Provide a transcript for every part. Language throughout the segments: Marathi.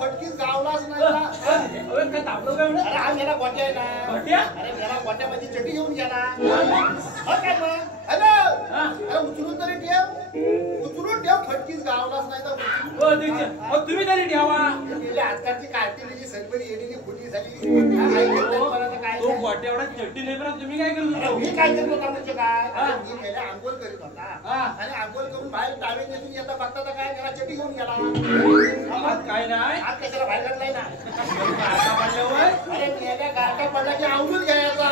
फटकीच गावलाच नाही. आपलं काय म्हणत? अरे हा मेरा गोट्या आहे ना. गोट्या? अरे मेरा गोट्यामध्ये चटी घेऊन गेला. काय मग? अरे उचलून तरी ठेव. उचलून ठेव, खटकीच गावलाच नाही तर हो दीक्षा तुम्ही तरी ठेवा. आजकालची कार्टिलीची सगळी येडीची फुटी झाली. तो गोट्या एवढा चट्टी नाही बरं तुम्ही काय करत होता? मी काय करत होता म्हणजे काय? मी पहिला आंघोळ करीत होता आणि आंघोळ करून बाहेर टावेल नेसून येता बघता तर काय त्याला चटी घेऊन गेला. आज काय नाही आज कशाला बाहेर घातलाय ना. गारठा पडल्यावर अरे मेल्या गारठा पडला की आवडून घ्यायचा.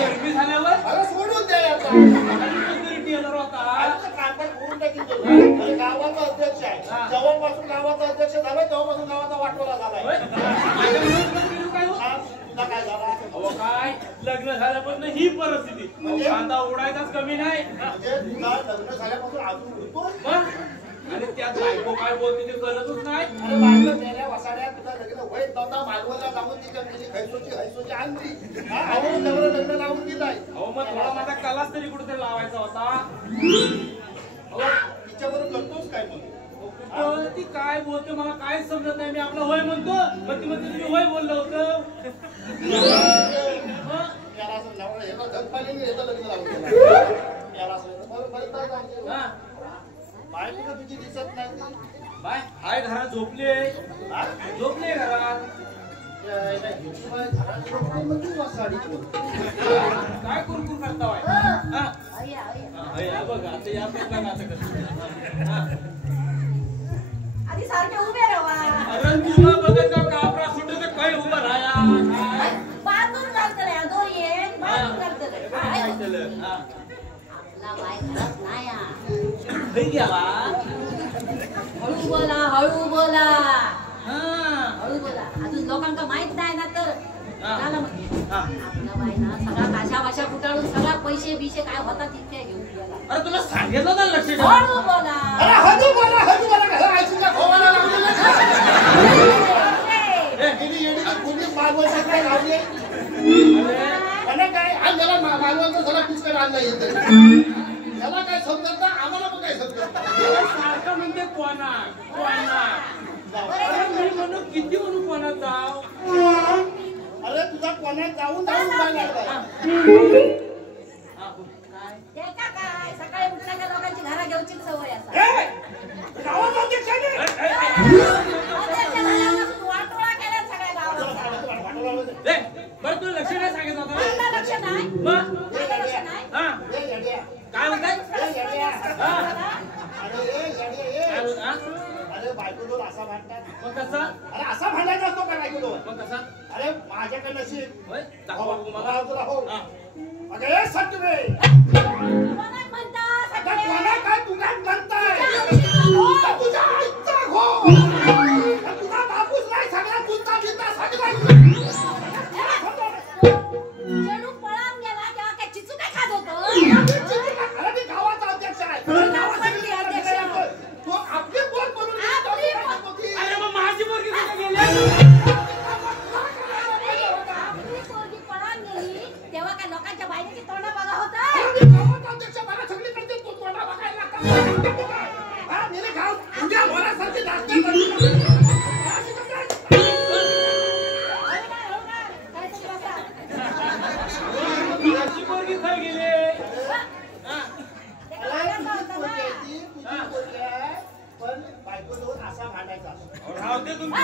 गरमी झाल्यावर अरे सोडून द्यायचा. गावाचा अध्यक्ष आहे. जेव्हापासून गावाचा अध्यक्ष झालाय तेव्हापासून गावाचा वाटोळा झालाय. तुला काय झाला? काय लग्न झाल्यापासून ही परिस्थिती. कांदा उडायचाच कमी नाही. म्हणजे तुला लग्न झाल्यापासून अजून उडतो. आणि त्यात बायको काय बोलते ते कळतच नाही. अरे बायको मेल्या वसाड्यात तुझा लग्न होईल नव्हता. मालवणला जाऊन तिच्या गेली हैसोची आणली. लग्न लावून दिलाय. अहो मग थोडा माझा कलाच तरी कुठेतरी लावायचा होता. तिच्याबरोबर करतोच काय मग? ती काय बोलते मला काय समजत नाही. मी आपलं होय म्हणतो पण ती म्हणते तुम्ही होय बोललं होतं. याला असं याला धनपालीने याचं लग्न लावून दिलं. याला असं बरोबर बाय कुठं तुझी दिसत नाही. बाय हाय घरात झोपले. झोपले घरात. काय कुरकुर करता बघ आता या आधी सारखे उभे राहा. अरे तुला बघत जाऊ कापरा सुटत काही उभा राहा. बाजून घालतले दोरी आहेत. बाजून घालतले. आपला बाय घरात नाही गेला. हळू बोला हळू बोला. हळू बोला. अजून लोकांना माहित नाही ना तर झालं मग. आपला बाय ना सगळा काशा भाषा फुटाळून सगळा पैसे बिशे काय होता तिथे घेऊन गेला. अरे तुला सांगितलं ना लक्ष ठेव. हळू बोला. अरे हळू बोला हळू बोला. घरा आईच्या खोवाला लावलेलं लावले. आणि काय आज त्याला मालवणचा सगळा पिचकर आणला येत. त्याला काय समजत ना आम्हाला पण काय समजत. सारखं म्हणजे कोणा कोणा मी म्हणू किती म्हणू कोणात जाव. अरे तुझा कोणात जाऊन जाऊन काय सकाळी उठल्याच्या लोकांची घरा घेऊची सवय असते. वाटोळा केला सगळ्या गावात. बरं तुला लक्ष नाही सांगितलं होतं. लक्ष नाही लक्ष नाही. काय म्हणताय? अरे बायको दोन असा भांडतात. मग कसं? अरे असा भांडायचा असतो का बायको दोन? मग कसा? अरे माझ्याकडे नशीब मला तुला हो. अगं हे सत्य रे. कोणाक म्हणता आता कोणा काय तुला म्हणताय? तुझ्या आईचा घो. तुझा बापूच नाही सगळा तुझा पिता सगळा. जणू पळून गेला तेव्हा काय चिचू काय खात होतो. अरे मी गावाचा अध्यक्ष आहे. तो आपली बोल म्हणून अरे मग माझी मुलगी कुठे गेली? आपली पोरगी पळून गेली तेव्हा काय लोकांच्या बायनेची तोंड बघा होता. अध्यक्ष मला सगळी करते तू तोंडा बघायला. हा मेरे गाव तुझ्या घरासारखी नाचते. माझी मुलगी खाय गेली. पण बायको दोन असा भांडायचा. राहते तुमची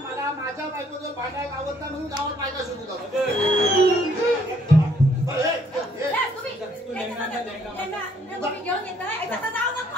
मला माझ्या बायको दोन भांडायला आवडता म्हणून गावात बायका शोधू जातो. तुम्ही घेऊन येता जाऊ नको.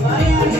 Bye.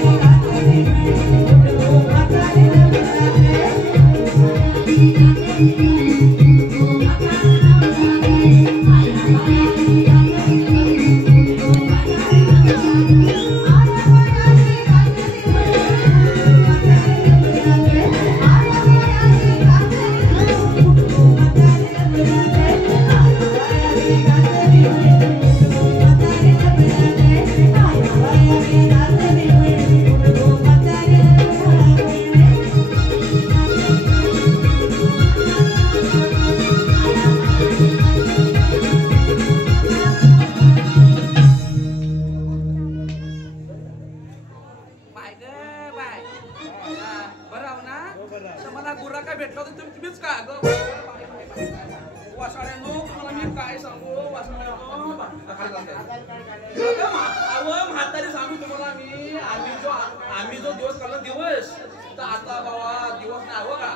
नुसतं आता बाबा दिवस नाही हो का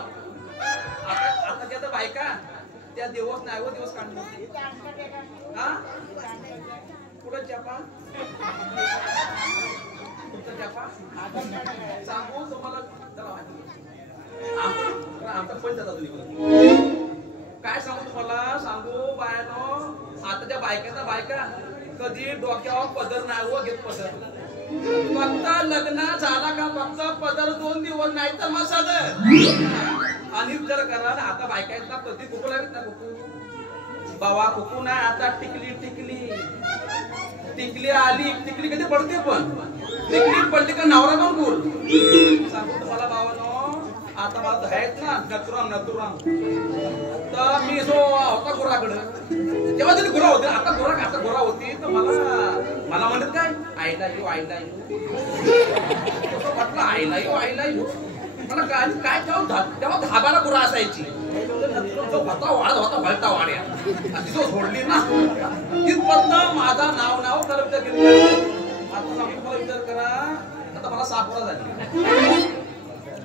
आता त्या बायका त्या दिवस नाही हो दिवस काढणं हा कुठं चपा तुमचा चपा सांगू तुम्हाला आमचा पण जाता तुम्ही काय सांगू तुम्हाला सांगू बायानो आताच्या बायका कधी डोक्यावर पदर नाही हो घेत पदर फक्त लग्न झाला का फक्त पदर 2 दिवस नाही तर मग साधं आणि विचार करा आता बायका आहेत ना कधी कुकू लागत ना कुकू बाबा कुकू नाही आता टिकली आली टिकली कधी पडते पण टिकली पडली का नवरा पण बोल सांगू तुम्हाला बाबानो आता मला आहेत ना नतुराम तर मी जो होता गुराकडं तेव्हा तरी गुरा होते आता गुरा होती तर मला म्हणत काय आईला येऊ म्हटलं आईला येऊ मला काय तेव्हा धाब्याला गुरा असायची होता वळता वाड्या तिथं सोडली ना तिथपर्यंत माझा नाव करा विचार केला आता मला विचार करा आता मला 6 पोरं झाली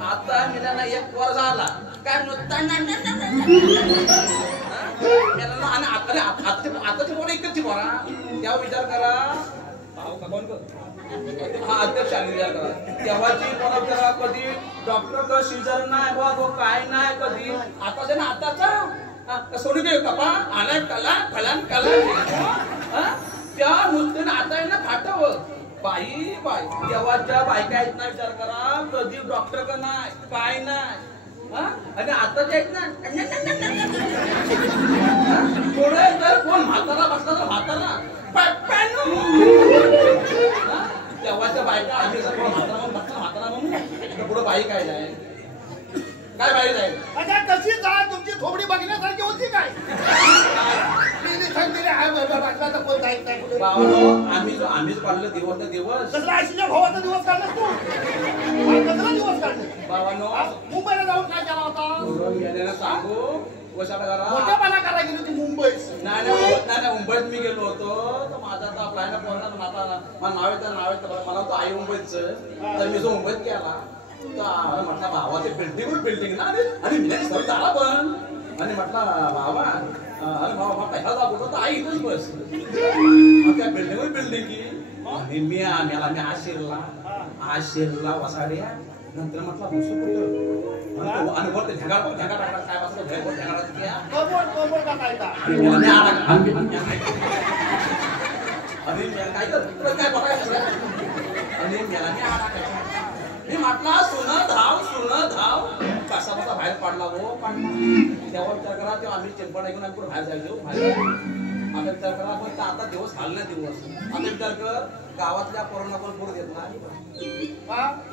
आता मिळाला 1 वर झाला काय आताची पोरं एकच पोरा तेव्हा विचार करा हा अध्यक्ष विचार करा तेव्हाची पोरं करा कधी डॉक्टर सीजर नाही बा तो काय नाही कधी आताच ना आताचा सोडून दे कपा आलाय कला त्या नुसतं आता आहे ना खाटव बाई तेव्हाच्या बायका आहेत ना विचार करा कधी डॉक्टर का नाही काय नाही आणि आताच्या आहेत ना थोडे तर कोण म्हातारा बसला तर म्हातारा तेव्हाच्या बायका आम्ही म्हातारा म्हणून पुढे बाई काय जाय काय बाई जाय कशी जा तुमची थोबडी बघण्यासारखी होती काय आम्हीच काढलं दिवस कसला आयशीच्या भावाचा दिवस काढलास तू कसला दिवस काढले बाबांनो मुंबईला जाऊन काय केला होता सांगू मोठ्यापणा करायला गेली होती मुंबईत नाही मुंबईत मी गेलो होतो तर माझा तर आपला मला नाव येतं मला तो आई मुंबईचं तर मी जो मुंबईत गेला तर म्हटलं भावा ते बिल्डिंग ना आणि मी आला पण आणि म्हटलं भावा अरे भावा पहिला जात होतो तर आई इथूच बस त्या बिल्डिंग की आणि मी आशिरला वसाड्या नंतर म्हटलं बसू कुठं आणि वर ते ढेगा टाकला काय बसलं काय बघायचं आणि मी म्हटला सुन धाव कसा बाहेर पडला हो पण तेव्हा विचार करा तेव्हा आम्ही चेंपडा घेऊन आम्ही बाहेर जायचो आता विचार करा पण आता दिवस हालना दिवस आता विचार कर गावातल्या पोरांना पण पोर देत नाही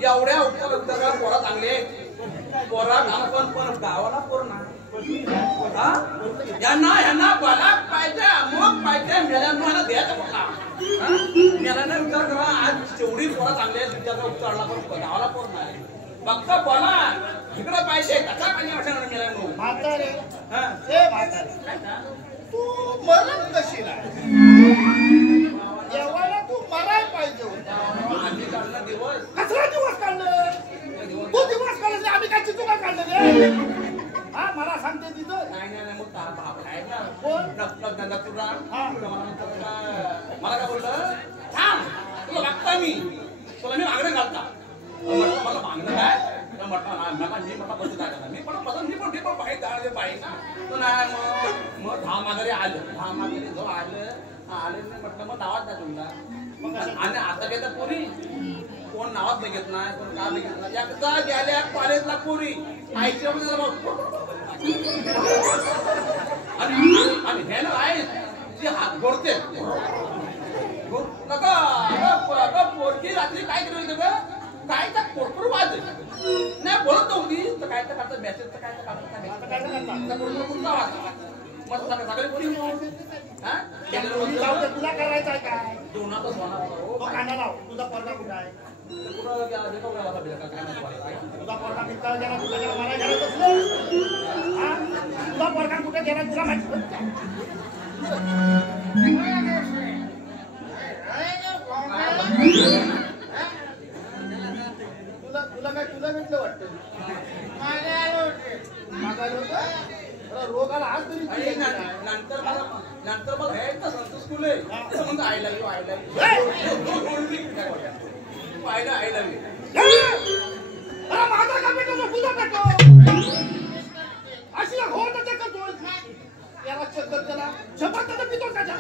एवढ्या उत्तर पोरा चांगले पोरा पण गावाला पोर ना यांना बला पाहिजे मग पाहिजे मेल्यांना द्यायचं मला मेल्यांना विचार करा आज जेवढी पोरा चांगली आहेत विचार करा उत्तरला पण गावाला पोर नाही फक्त बोला इकडे पाहिजे कसा पाहिजे वाटणार मेल्यांनो म्हातारे तू मरण कशी नाही देवाला तू मराय पाहिजे आम्ही काढला दिवस कसला दिवस काढलं तू दिवस काढले आम्ही काय चितू का काढलं रे हा मला सांगते तिथं नाही मग आहे ना कोण मला काय बोललं थांब तुला लागता मी मागणं घालता मला मागणं काय मी पण पाहिजे तो नाही मग 10 माघारी आलं जो आले म्हटलं मग नावात नाही तुमचा आणि आता काय तर पुरी कोण नावात नाही घेत नाही कोण काय नाही घेत नाही एकदा गेल्या कॉलेजला पुरी आईच्या आणि हे ना आहे जे हात गोडते पोरगी रात्री काय केलं होतं काय तर पोटपूर वाज नाही बोलत नव्हती तर काय तर करता मेसेज तर काय मग सगळे कोणी तुला करायचं आहे काय दोनातच होणार कांदा लाव तुझा पोरगा कुठं आहे तुझा पोरगा मित्राला गेला तुझा गेला मला घरात तुझा पोरगा कुठे गेला तुला माहिती तुला काय तुला भेटलं वाटतं आज तरी आणि नंतर मला हे येतं संत स्कूल आहे तसं म्हणतो I love you I love you I love you माझा कमी तुझं तुझा टाको अशी हो तर ते करतो याला चक्कर त्याला शपथ तर पितो त्याच्या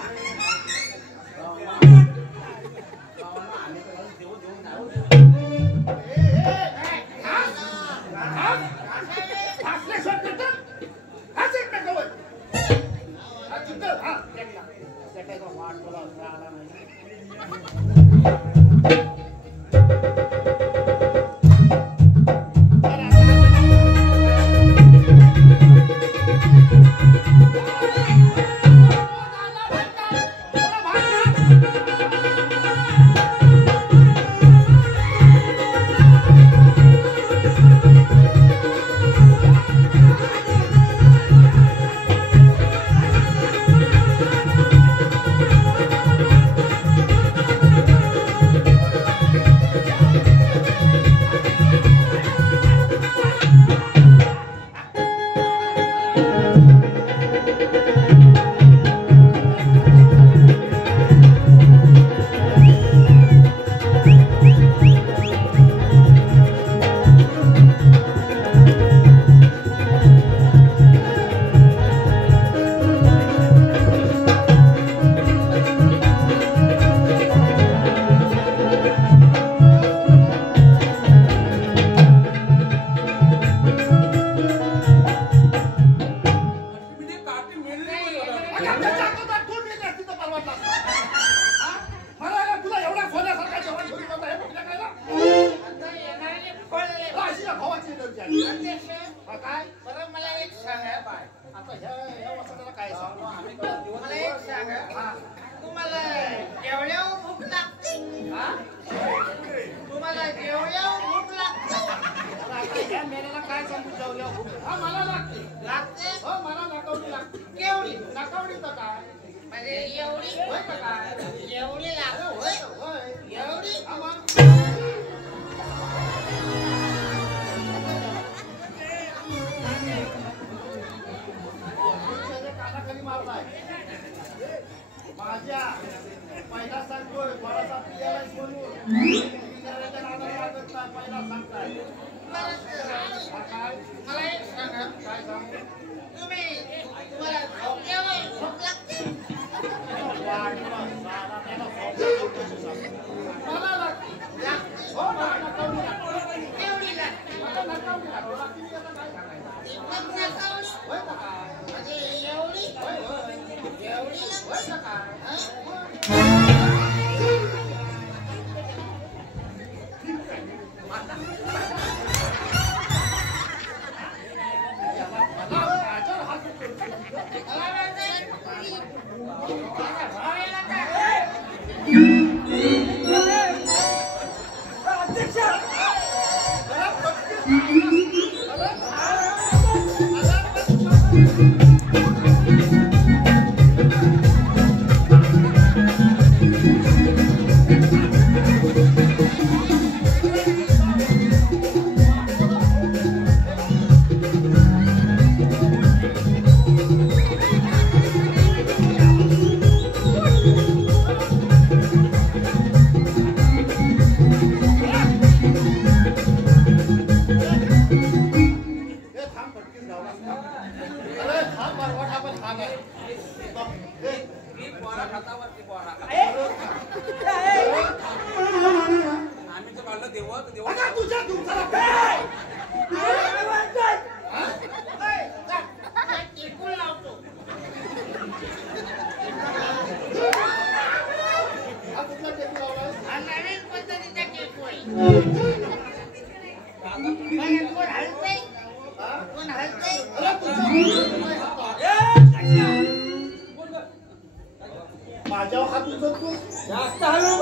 माझ्यावर हात उचलतो जास्त हलू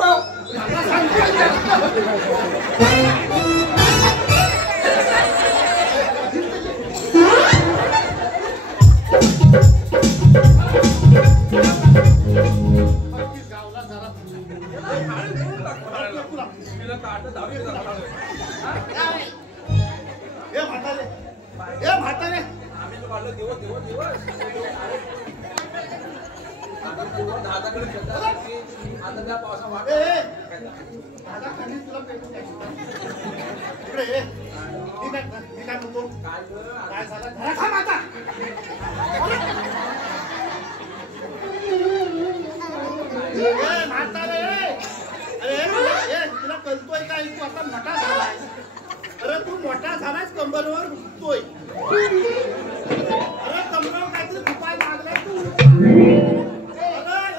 काढलं दिवस दिवस दिवस आता दादाकडे आता त्या पावसा वाट दादा खाली तुला पेटून द्यायची इकडे मी काय म्हणतो काय झालं घरा थांब आता म्हातारे अरे तुला कळतोय काय तू आता मोठा झालाय अरे तू मोठा झालायस कंबरवर रुततोय अरे कंबरवर काहीतरी उपाय मागलाय तू उतार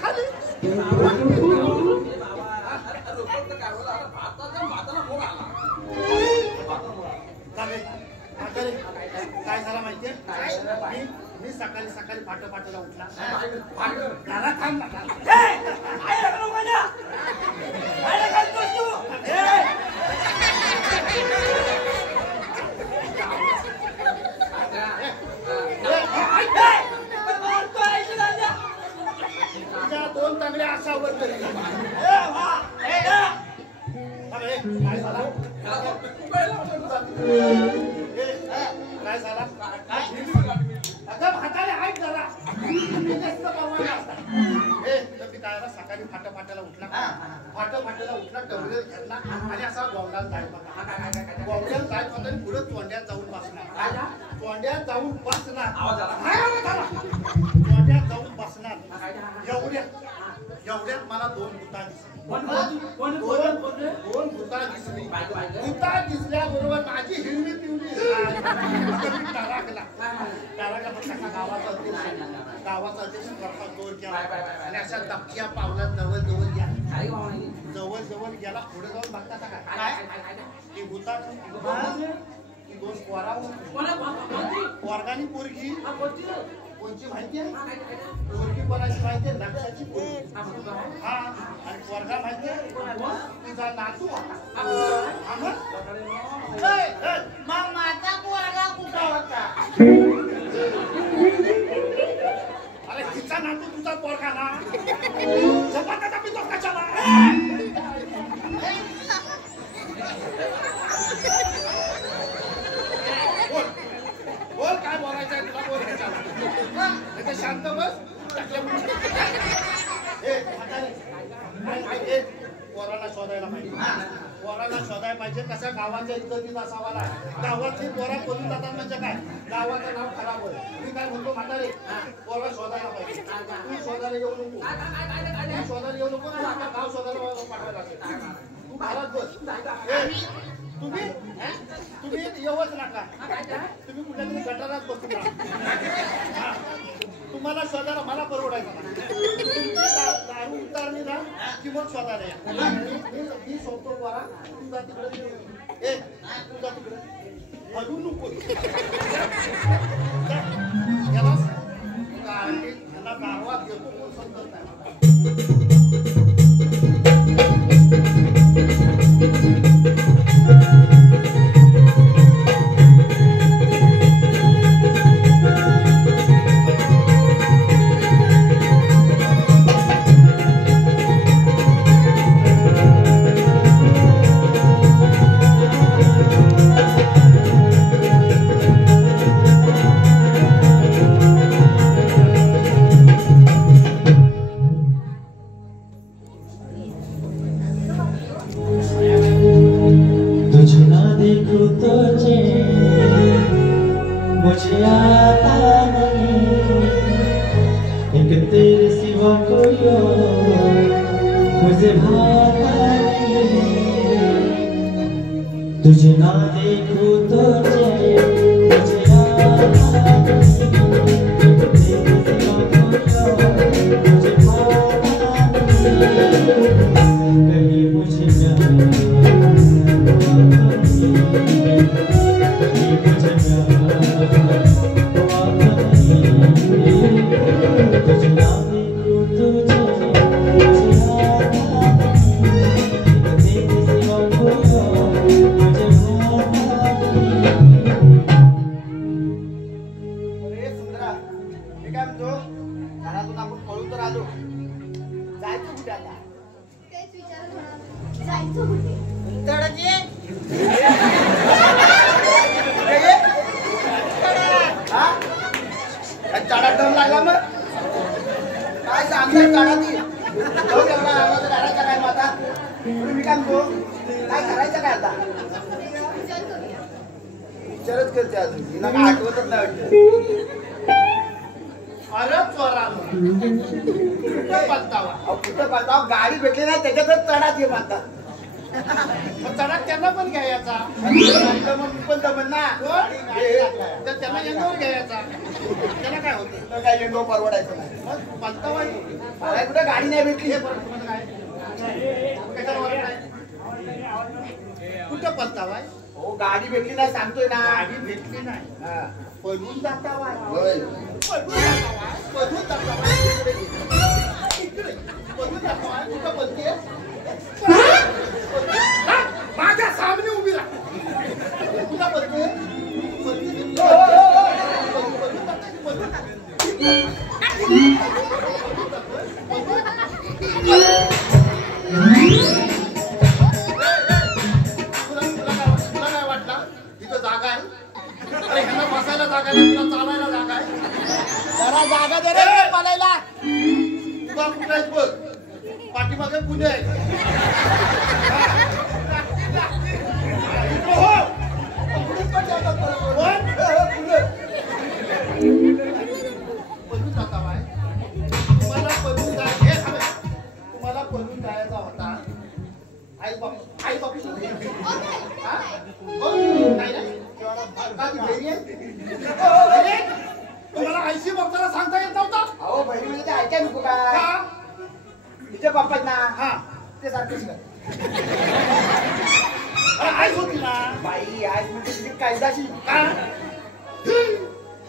खाली काय झालं माहितीये मी सकाळी सकाळी पाठोपाठीला उठला घरात थांब तुझ्या दोन तांगड्या असावर तरी काय झाला काय झाला अगं म्हातारे ऐक जरा मी काय सकाळी फाटाफाट्याला उठला फाटाफाट्याला उठला टवरेल घेतला आणि असा गोंडात जायचा गोंड्यात जायचा होता आणि पुढे तोंड्यात जाऊन बसणार तोंड्यात जाऊन बसणार तोंड्यात जाऊन बसणार एवढ्यात मला दोन भूता दिसली भूता दिसल्याबरोबर माझी हिरवी पिवली गावाचा जोर केला आणि अशा दबक्या पावलात जवळ जवळ गेला पुढे जाऊन बघता काय ती भूता ती दोन पोरगानी पोरगी कोणची माहिती आहे पोरगी कोणाची माहिती आहे लक्षाची हा आणि पोरगा माहिती आहे तुझा नातू होता मग माझा पोरगा कुठं होता अरे तिचा नातू तुझा पोरगा ना जपाटाचा पितो कशाला बोल काय बोलायचं आहे तुला बोलायचं शांत बस पोराला शोधायला पाहिजे पोराला शोधायला पाहिजे कशा गावाच्या इज्जतीत असावा गावातली पोरा बोलून जातात म्हणजे काय गावाचं नाव खराब होईल मी काय म्हणतो म्हातारे पोरा शोधायला पाहिजे तू शोधायला येऊ नको शोधायला येऊ नको ना आता गाव शोधायला पाठवायला असेल तू घरात बस तुम्ही येऊच नका तुम्ही कुठल्या तरी गटारात बसून राहा तुम्हाला शोधायला मला परवडायचं ना तुमची दारू उतारली ना की मग शोधायला या मी शोधतो पोरा तुझा तिकडे तुझा तिकडे हलू नको याला गावात घेतो कोण समजत नाही मुझे आता नहीं एक तेरे सिवा कोई और मुझे भाता नहीं तुझे ना देखूं तो मुझे आता नहीं एक तेरे सिवा कोई और मुझे भाता नहीं कहीं मुझे जायचं कुठे? काय सांगतात काढाती तो एवढा आला तर करायचा काय आता मी काय म्हणतो काय करायचं काय आता विचारच करते अजून तिला काय आठवतच नाही वाटतं अरे चोरा कुठं पलतावा कुठं पलतावा गाडी भेटली नाही त्याच्यातच चढात ये म्हणतात चढात त्यांना पण घ्यायचा मग पण जमन ना तर त्यांना यंगोवर घ्यायचा त्याला काय होतं काय यंगो परवडायचं नाही मग पलतावा मला कुठं गाडी नाही भेटली हे बरं काय कुठं पलतावा हो गाडी भेटली नाही सांगतोय ना गाडी भेटली नाही पळून जाता कुठं बोलते माझ्या सामने उभी राहा कुठं बोलते तुला काय वाटलं इथं जागा आहे अरे ह्यांना बसायला जागा नाही तुला चालायला जागा आहे जरा जागा दे रे चालायला तुला कुठे आहेत बघ पाठीमागे पुणे आहे तुम्हाला पळून जायचा होता आई बापू तुम्हाला आईशी बाप्पाला सांगता येत नव्हता अहो बहिणी म्हणजे ते ऐकाय नको का तिच्या बाप्पाच ना हा ते सारखेच आईच होती ना बाई आईच म्हणजे तुझी कायदाशी का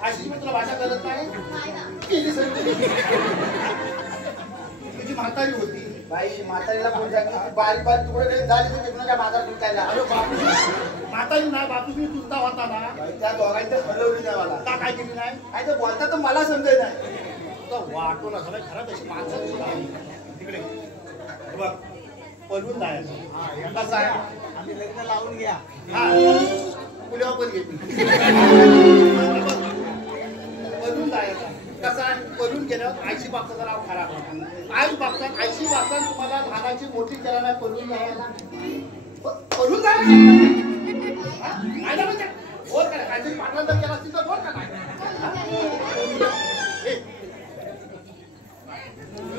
आईशी मी तुला भाषा करत नाही केली तुझी म्हातारी होती बाई म्हातारीला कोण सांगितलं बारीक बारीक तुकडे झाली तर तिकडून काय माझा तुटायला अरे बापू म्हातारी नाही बापूस तुटता होता ना त्या दोघांचं हलवली नाही मला का काय केली नाही काय तर बोलता तर मला समजत नाही वाटोला सगळं खरं तशी माणसं तिकडे बघ पळून जायचं कसं आहे आम्ही लग्न लावून घ्या हा पुण्यावर पण घेतली पळून जायचं कसं आहे पळून गेल्यावर आईची बाप्पाचं नाव खराब होता आईच बाप्पात आईची बाप्पा तुम्हाला लहानाची मोठी केला नाही पळून जायला पळून जायला म्हणजे बोल काय काहीतरी पाठवण केला असतील तर बोल का नाही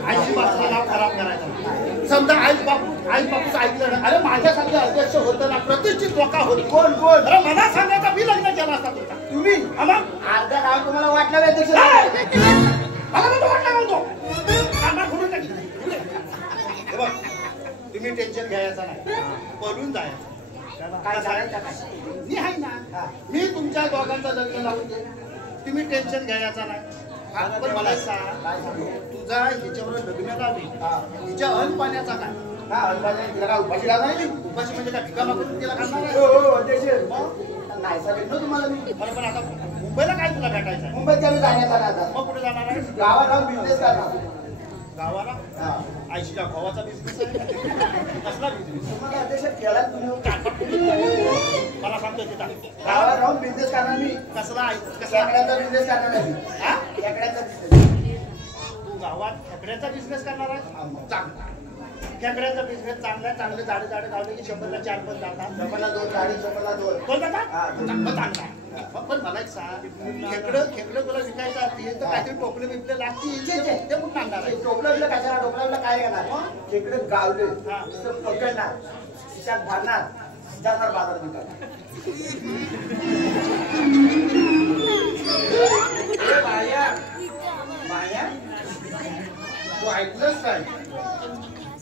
आईची बाप्पाचं नाव खराब करायचं समजा आई बापूचं ऐकलं ना अरे माझ्यासारखे अध्यक्ष होतं ना प्रतिष्ठित लोक होते कोण कोण अरे मला सांगायचा मी लग्न केला असता तुमचा तुम्ही अर्धा नाव तुम्हाला वाटलं अध्यक्ष मला नव्हतं वाटलं नव्हतो तुम्ही टेन्शन घ्यायचं नाही पळून जायचं काय सांगायचं मी आहे ना मी तुमच्या दोघांचं लग्न लावून दे तुम्ही टेन्शन घ्यायचं नाही पण मला सांग तुझा ह्याच्यावर लग्न लावली तिच्या अन पाण्याचा काय तिला काय उपाशी राहणार नाही उपाशी म्हणजे काय भिका मागून तिला घालणार नाही सांगितलं तुम्हाला मी पण आता मुंबईला काय तुला भेटायचं आहे मुंबईत कमी जाण्यात आला आता मग कुठे जाणार आहे गावात राहून बिझनेस करणार गावाला आईशीच्या भावाचा बिझनेस आहे कसला बिझनेस तुम्हाला अध्यक्ष केला तुम्ही मला सांगतो तिथं गावात राहून बिझनेस करणार मी कसला खेकड्याचा बिझनेस करणार आहे हा खेकड्याचा बिझनेस तू गावात खेकड्याचा बिझनेस करणार आहे चांगला खेकड्याचा बिझनेस चांगला चांगले झाडे झाडे लावले की 100ला 4 पण जातात 100ला 2 झाडे 100ला 2 कोण जातात चांगला पण मला एक सांग खेकडं तुला विकायचं असतील तर काहीतरी टोपले बिपले लागतील ते पण आणणार आहे टोपलं कशाला टोपला काय येणार खेकडं गावले पकडणार खिशात भरणार जाणार बाजारात विकायला माया तू ऐकलंच काय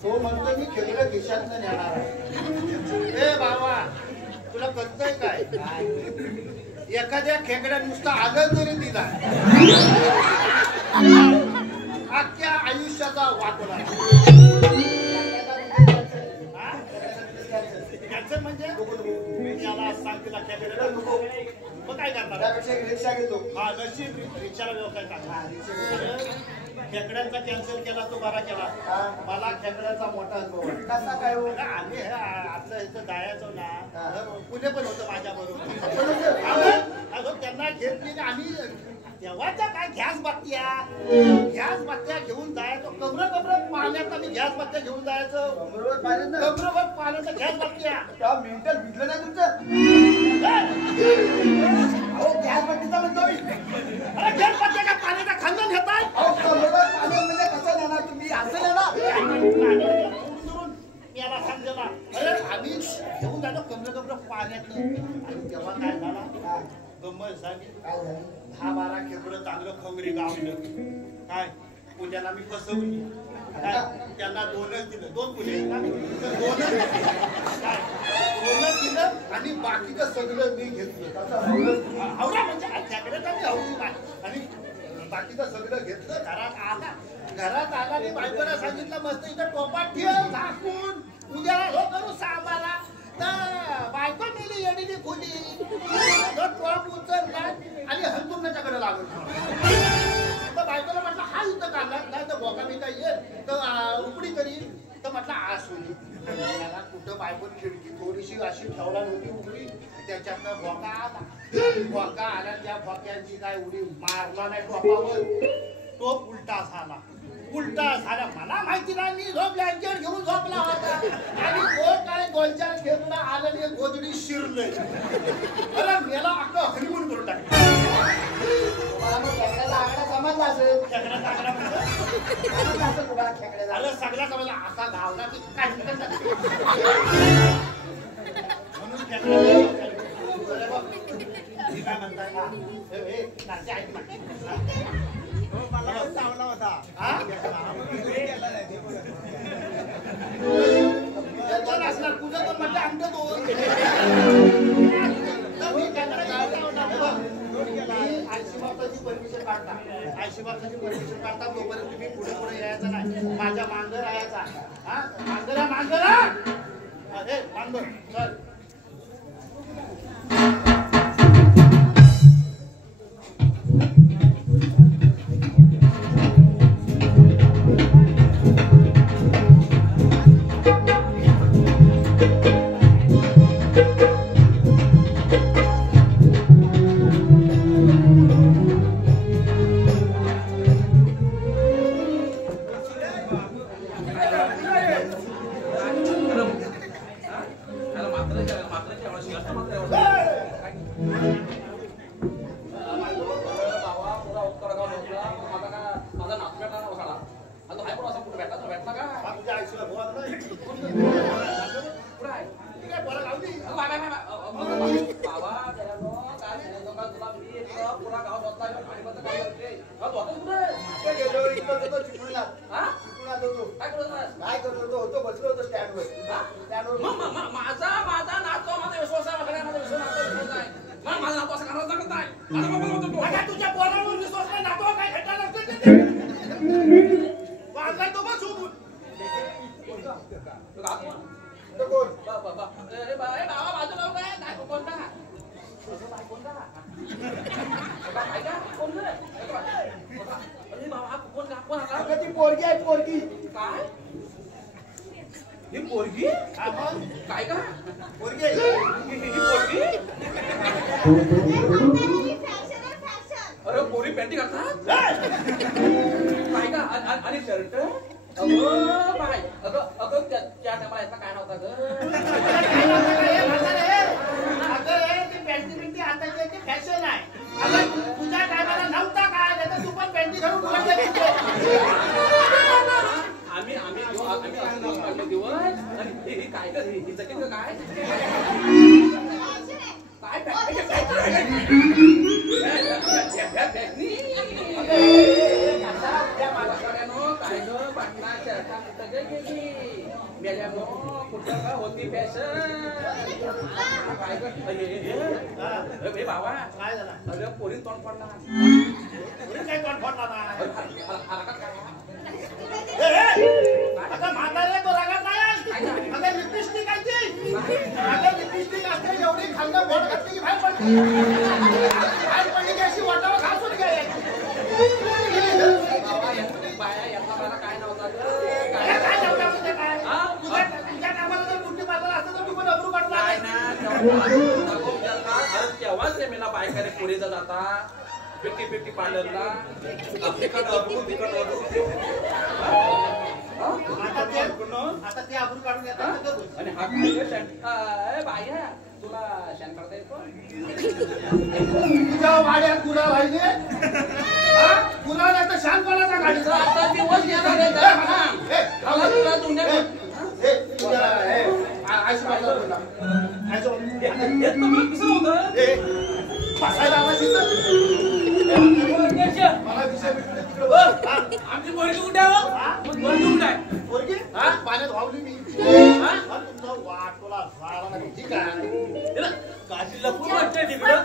तो म्हणतो मी खेकडं खिशात नेणार आहे ए बाबा तुला कळतंय काय एखाद्या खेकड्या नुसता आदर जरी दिला अख्ख्या आयुष्याचा वाटोळा कॅन्सर म्हणजे याला सांग तिला खेकड्या नको मग काय करणार त्यापेक्षा रिक्षा घेतो हा नशीब रिक्षाला व्यवसाय टाकला खेकड्यांचा कॅन्सल केला तो बरा केला मला खेकड्याचा मोठा अनुभव कसा काय आम्ही आपलं इथं जायचो ना पुणे पण होतं माझ्या बरोबर त्यांना घेतली आम्ही तेव्हाच्या काय गॅस बत्त्या घेऊन जायचं कमरं पाण्यात आम्ही गॅस बत्त्या घेऊन जायचं. कमरं पाण्याचा गॅस बत्त्या मेंटल भिजलं नाही तुमचं. गॅस बत्तीचा म्हणतो मी. अरे गॅस बत्त्या का पाण्याचा खांदून घेताय? कमरं पाणी म्हणजे कसं नेणार तुम्ही? असं नेणार याला समजला. अरे आम्ही घेऊन जातो कमरं पाण्यात. आणि तेव्हा काय झाला गंमत झाली. 10-12 खेकडं चांगलं खंगरी गावलं. काय पुण्याला मी फसवली. त्यांना 2च दिलं. 2 पुणे दोनच दिलं आणि बाकीचं सगळं मी घेतलं. आवडा म्हणजे खेकड्याचा मी आवडी नाही. आणि बाकीचं सगळं घेतलं. घरात आला आणि बायकोला सांगितलं मस्त इथं टोपात ठेव झाकून. उद्या हो करू 6-12. बायको नेली येडीली खुली. टोप उचलला आणि हंतुरण्याच्याकडे लागलो. तर बायकोला म्हटलं हा युद्ध काढला नाही तर भोका मी काय येईल तर उपडी करीन. तर म्हटलं आसुली. याला कुठं बायकोन खिडकी थोडीशी अशी ठेवला नव्हती उघडी. त्याच्यातनं भोका आला. त्या भोक्यांची काय उडी मारला नाही टोपावर. टोप उलटा झाला. मला माहिती नाही. मी ब्लँकेट घेऊन झोपला होता आणि काय 2-4 खेकडा आलं आणि गोदडी शिरले. अरे मेला अख्खं हनीमून करून टाकलं. समजला असेल. अरे सगळ्या समजला असा धावला की काय म्हणून काय म्हणताय नाचे ऐक चावला होता. असणार तुझं तर म्हणजे अंड 2. आयशीबापाची परमिशन काढता तोपर्यंत तुम्ही पुढे यायचं नाही. माझ्या मांगर यायचा. मांगरा मांगर चल. पोरगी आहे पोरगी. काय ही पोरगी काय का पोरगी अरे पोरी पॅन्टी घालतात काय का आणि शर्ट अगं बाय अगं त्या टायमाला याचा काय नव्हता ती पॅन्टी आता फॅशन आहे. अगं तुझ्या टायमाला नव्हता काय तू पण पॅन्टी घालून आम्ही दिवस काय कर हिचं काय काय होती फॅशन काय बाबा काय झाला. अरे पोरी तोंड पडला काय तोंड पडला आता म्हातारे तो रागात नाही. अगं लिपस्टिक असते एवढी खाल्लं बोट घातली की बाहेर पडली की अशी वाटावर घासून गेली. बाया याचा मला काय नव्हता काय नव्हता म्हणजे काय तुझ्या कामाला जर कुठली पात्र असतं तर तू पण अब्रू काढला तेव्हाच रे मला बायकाने पुढे जाता पिट्टी पार्लरला तिकट बाया तुला शान करता येतो तुझ्या वाड्यात गुलाब आहे ने गुलाब नाही तर शान कोणाचा गाडीचा आता दिवस येणार आहे तुला दुनिया कसं होतं आमची पोरगी कुठे पोरगी पाण्यात वावली मी तुमचा वाट तुला ठीक आहे काशीला खूप वाटतंय तिकडं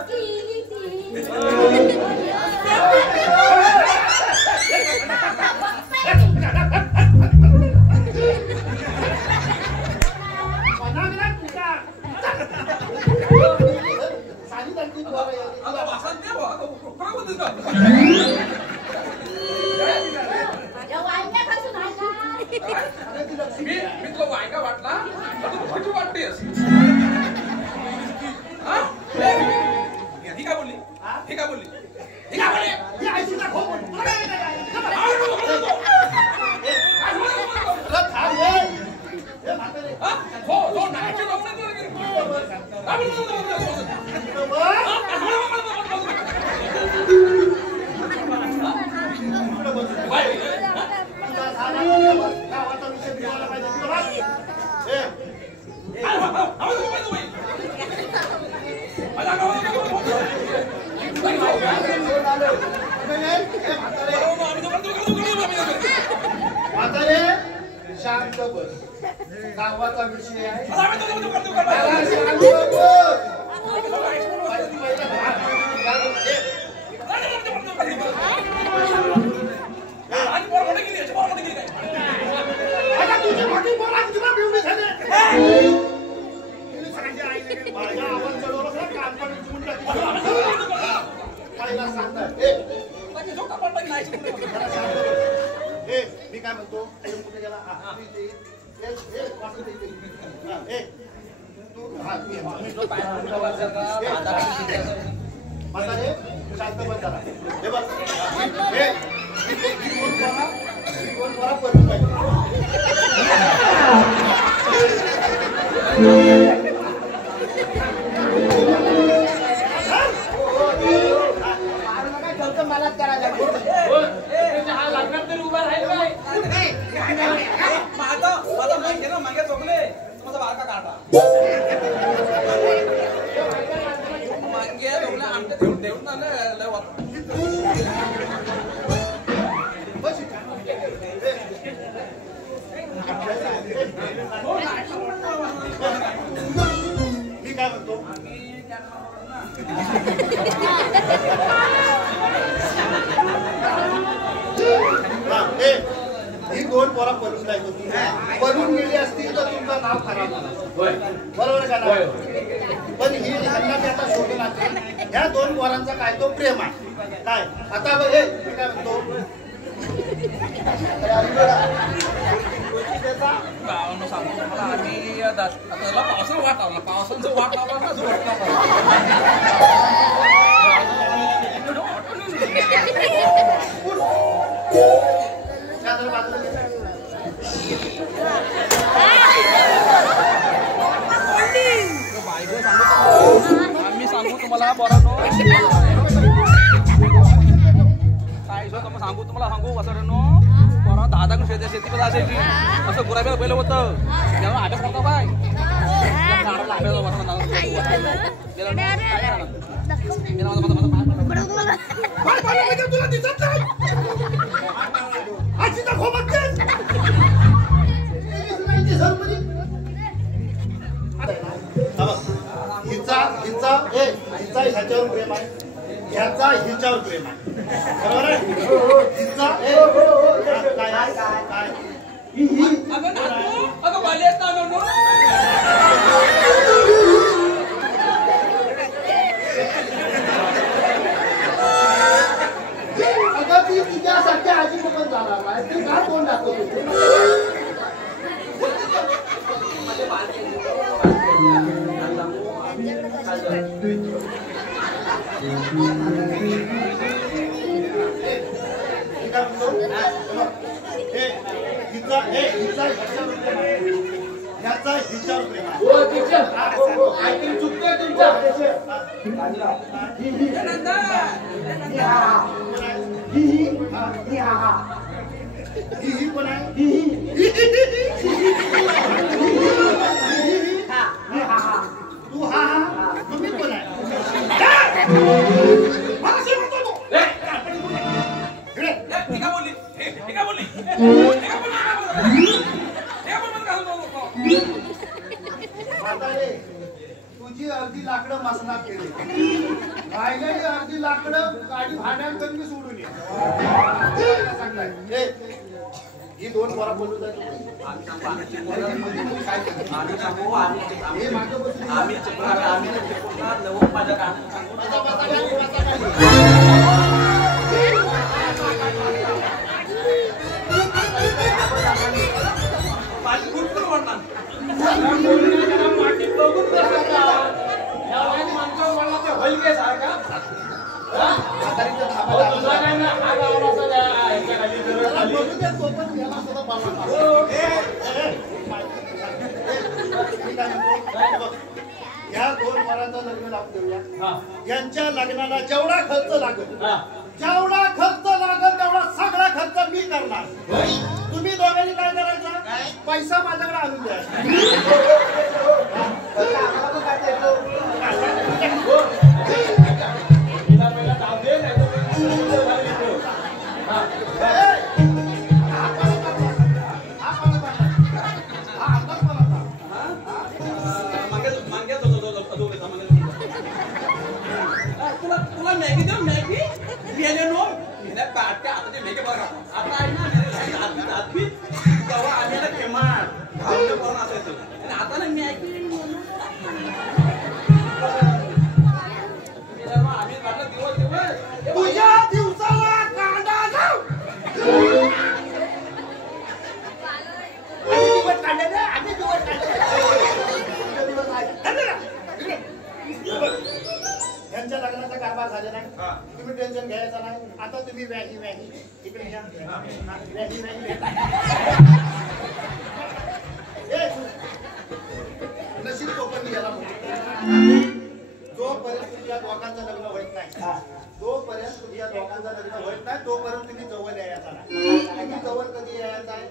मी तुला वायका वाटला तू वाटतेस ही काय बोलली ही काय बोलली ही काय बोलली शांत बस गावाचा विषय आहे मी काय म्हणतो कुठे गेला शांत बस झाला हे बघ मला करायला उभा राहील माझा मागे ना मागे चोकले माझा बारका काढा मागे चोकले आमच्या ठेवून आलं लय मी काय म्हणतो ही दोन पोरा पळून जायची होती पळून गेली असती तर तुमचं नाव खराब झालं बरोबर का ना पण ही ह्यांना मी आता शोधून आणते ह्या दोन पोरांचा काय तो प्रेम आहे काय आता बघ हे मी काय म्हणतो सांगतो मला आम्ही पावसाला वाट लावला पावसाचं वाट लावला आम्ही सांगू तुम्हाला बरं काय सांगू तुम्हाला सांगू कसं बरं दादा शेती पण असायची असं गुराबीला पहिलं होतं तेव्हा अभ्यास करता बाय तुला दिसत नाही हिचा ह्याच्यावर प्रेम आहे ह्याचा हिच्यावर प्रेम आहे बरोबर आहे हिचा काय अगं बाल्यात ना अगं ती तुझ्यासारख्या आजी पण जाणार नाही ते का तोंड दाखवतो ह्याचा हिच्यावर प्रेम आहे. हो टीचर काहीतरी चुकतोय तुमचं ही कोण आहे? तू हा मग मी कोण आहे? ती का बोलली ती का बोलली म्हातारे तुझी अर्धी लाकडं मसनात केली राहिलेली अर्धी लाकडं गाडी भाड्यांकडून सोडून ये ही दोन पोरा बोलू जातो या दोन पोरांचं लग्न लावून देऊया. यांच्या लग्नाला जेवढा खर्च लागेल तेवढा सगळा खर्च मी करणार. तुम्ही दोघांनी काय करायचा? पैसा माझ्याकडे आणून द्या. तुला मॅगी देऊ मॅगी मेले नो मेल्या पाट्या आता ते मेगे बघा आता आहे ना आधी तेव्हा आम्ही ना खेमाड भावने करून असायचं आणि आता ना मॅगी आम्ही काढलं दिवस तुझ्या दिवसाला कांदा जाऊ आम्ही दिवस काढले यांच्या लग्नाचा कारभार झाले नाही. तुम्ही टेन्शन घ्यायचं नाही. आता तुम्ही वॅगी इकडे घ्या. वॅगी नशीब तोपर्यंत याला जोपर्यंत तुझ्या दोघांचं लग्न होत नाही तोपर्यंत तुम्ही जवळ यायचा नाही. तुम्ही जवळ कधी यायचा आहे?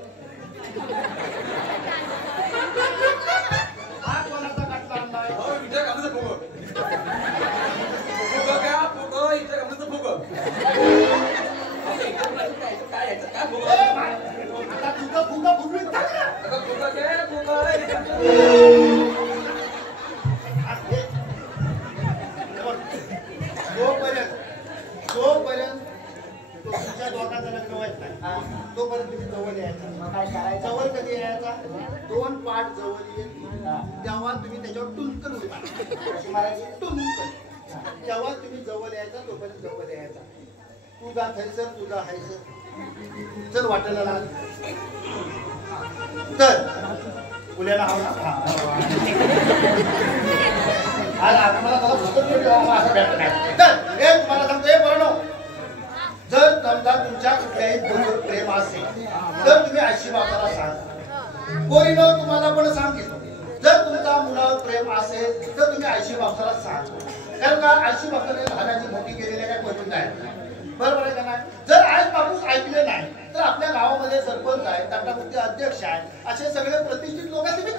हा कोणाचा कटला आणलाय? विचार करण्याचं फुगं इथं करण्याचं फुगं काय यायचं काय फुगं आता तुझं फुगा फुगवी फुगं काय फुगं जोपर्यंत तुमच्या दोघांचं लग्न व्हायचं नाही तोपर्यंत तुम्ही जवळ यायचा. जवळ कधी यायचा? दोन पाठ जवळ येईल तेव्हा तुम्ही त्याच्यावर टुनकन उडवा. टुनकन तेव्हा तुम्ही जवळ यायचा. तोपर्यंत जवळ यायचा. तुझा थैसर तुझा हायसर चल वाटायला लाग तर उल्याला हवा आज आम्हाला तुम्हाला सांगतो हे बरं. जर समजा तुमच्या कुठल्याही पोरीवर प्रेम असेल तर तुम्ही आयशी बापाला सांगा. पोरीनं तुम्हाला पण सांगितलं जर तुमचा मुलावर प्रेम असेल तर तुम्ही आयशी बापाला सांगा. कारण का आयशी बापाने लहानाची मोठी केलेल्या काय पोरी नाही. बरोबर आहे का नाही? जर आज बापूस ऐकले नाही तर आपल्या गावामध्ये सरपंच आहे, तंटामुक्ती अध्यक्ष आहे, असे सगळे प्रतिष्ठित लोक तुम्ही